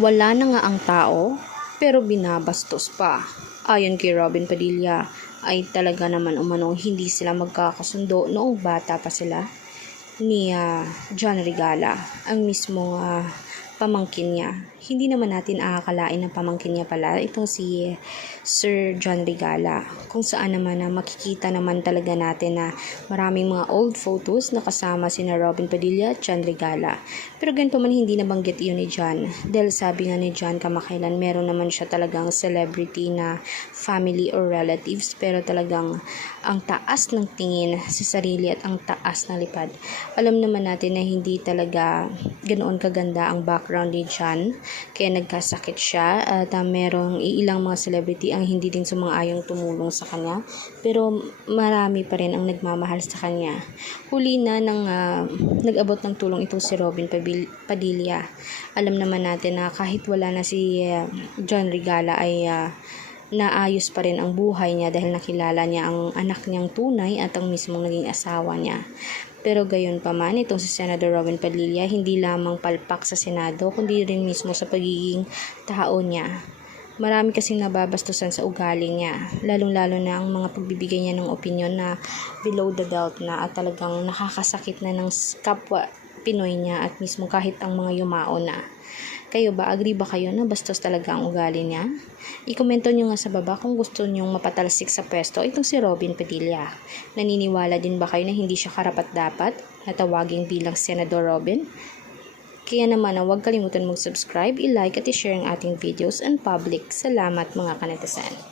Wala na nga ang tao, pero binabastos pa. Ayon kay Robin Padilla, ay talaga naman umanong hindi sila magkakasundo noong bata pa sila ni John Regala, ang mismong pamangkin niya. Hindi naman natin aakalain na pamangkin niya pala itong si Sir John Regala, kung saan naman makikita naman talaga natin na maraming mga old photos na kasama sina Robin Padilla at John Regala. Pero ganito man hindi nabanggit iyon ni John, dahil sabi nga ni John kamakailan meron naman siya talagang celebrity na family or relatives, pero talagang ang taas ng tingin sa sarili at ang taas ng lipad. Alam naman natin na hindi talaga ganoon kaganda ang background ni John, kaya nagkasakit siya at merong ilang mga celebrity ang hindi din sumang-ayong tumulong sa kanya, pero marami pa rin ang nagmamahal sa kanya. Huli na nang nag-abot ng tulong itong si Robin Padilla. Alam naman natin na kahit wala na si John Regala ay naayos pa rin ang buhay niya dahil nakilala niya ang anak niyang tunay at ang mismong naging asawa niya. Pero gayon pa man, itong si Senator Robin Padilla hindi lamang palpak sa Senado kundi rin mismo sa pagiging tao niya. Marami kasing nababastusan sa ugali niya, lalong-lalo na ang mga pagbibigay niya ng opinion na below the belt na at talagang nakakasakit na ng kapwa Pinoy niya at mismo kahit ang mga yumao na. Kayo ba? Agree ba kayo na bastos talaga ang ugali niya? I-komento nyo nga sa baba kung gusto nyong mapatalsik sa pwesto itong si Robin Padilla. Naniniwala din ba kayo na hindi siya karapat-dapat na tawaging bilang Senador Robin? Kaya naman huwag kalimutan mag-subscribe, i-like at i-share ang ating videos and public. Salamat mga kanetizen.